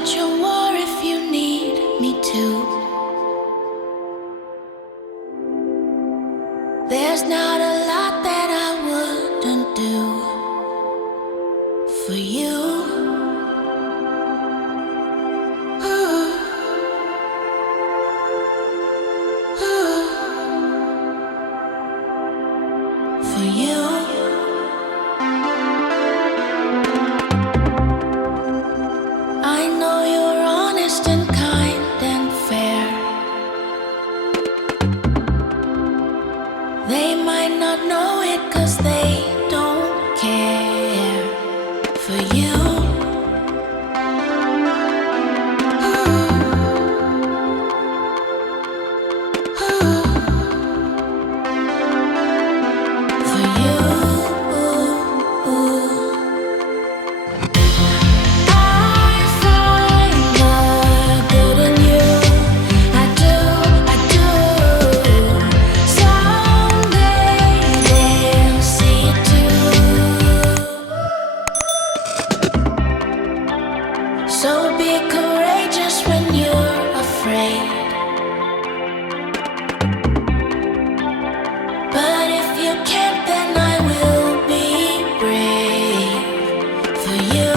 fight your war if you need me to. There's not a lot that I wouldn't do for you. Ooh. Ooh. For you. I know you're honest and kind and fair. They might not know it 'cause they don't care for you. Ooh. Ooh. For you. I find the good in you. I do, I do. Someday they'll see it too. So be courageous when you're afraid. But if you can't, then I will be brave for you.